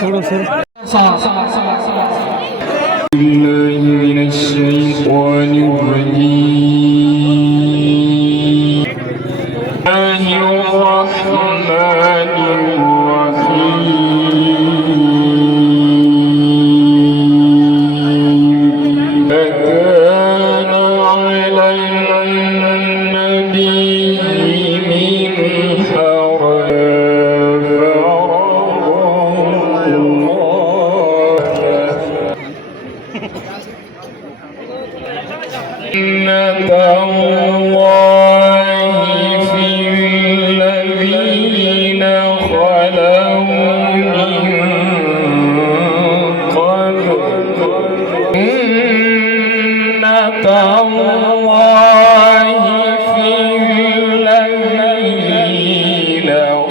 थोड़ा सा بالله من الشيطان الرجيم الله الرحمن الرحيم فكان على النبي من حرج سنة الله في الذين خلوا من قبل سنة الله في الذين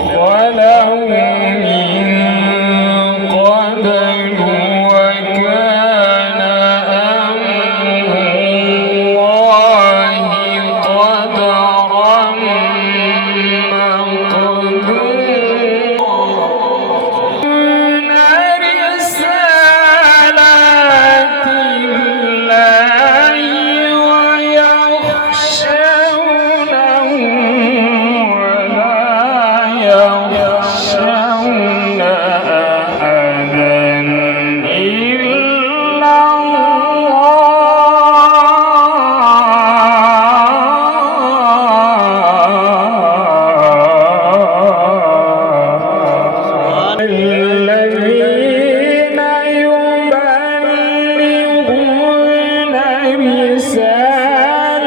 خلوا من قبل وكان أمر الله قدرا مقدورا رسالات الله ويخشونه ولا يخشون أحدا إلا الله الذين يبلغون رسالات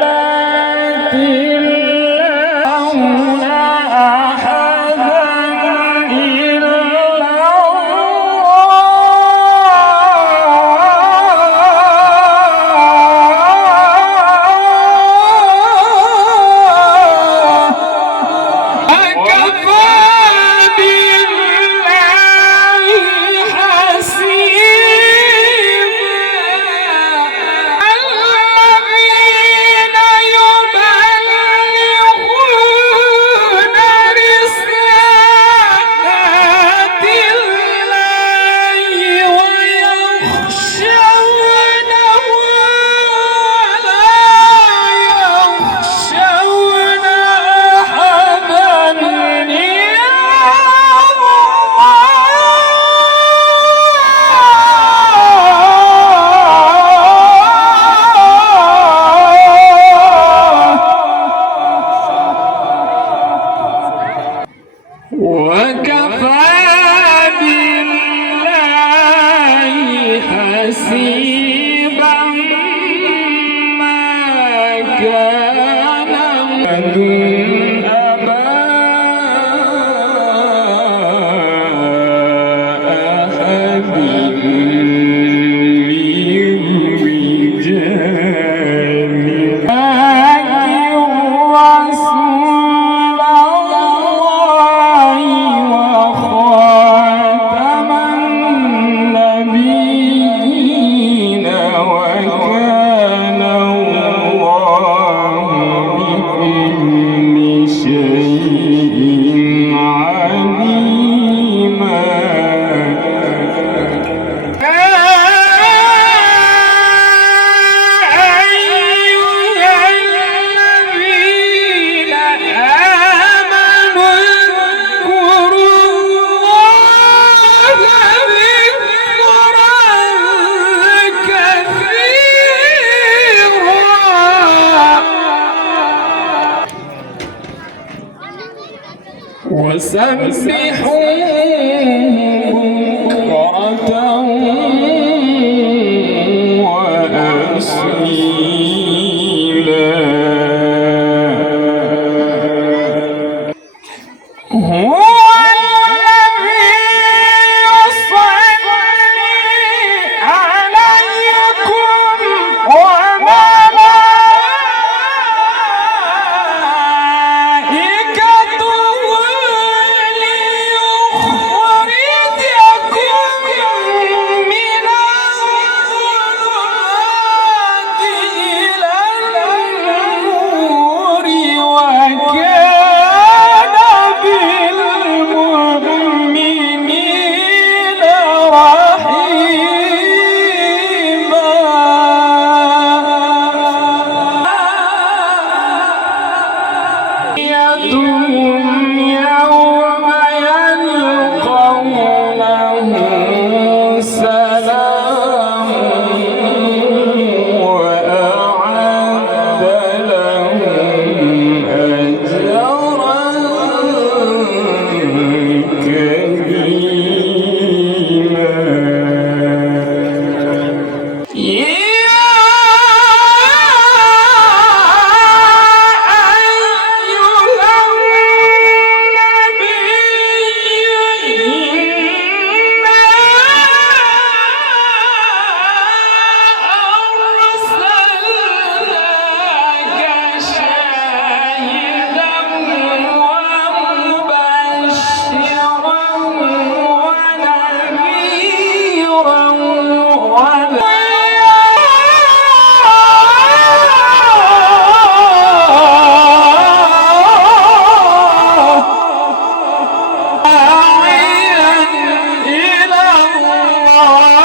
الله لا أحدا إلا الله وكفى بالله حسيبا الذين يبلغون رسالات الله ويخشونه ولا يخشون أحدا إلا الله وكفى بالله حسيبا ما كان محمد أبا أحد من رجالكم ولكن رسول الله وخاتم النبيين وكان الله بكل شيء عليما أيها الذين آمنوا اذكروا الله ذكرا كثيرا وسبحوه بكرة وأصيلا هو الذي يصلي عليكم وملائكته ليخرجكم الله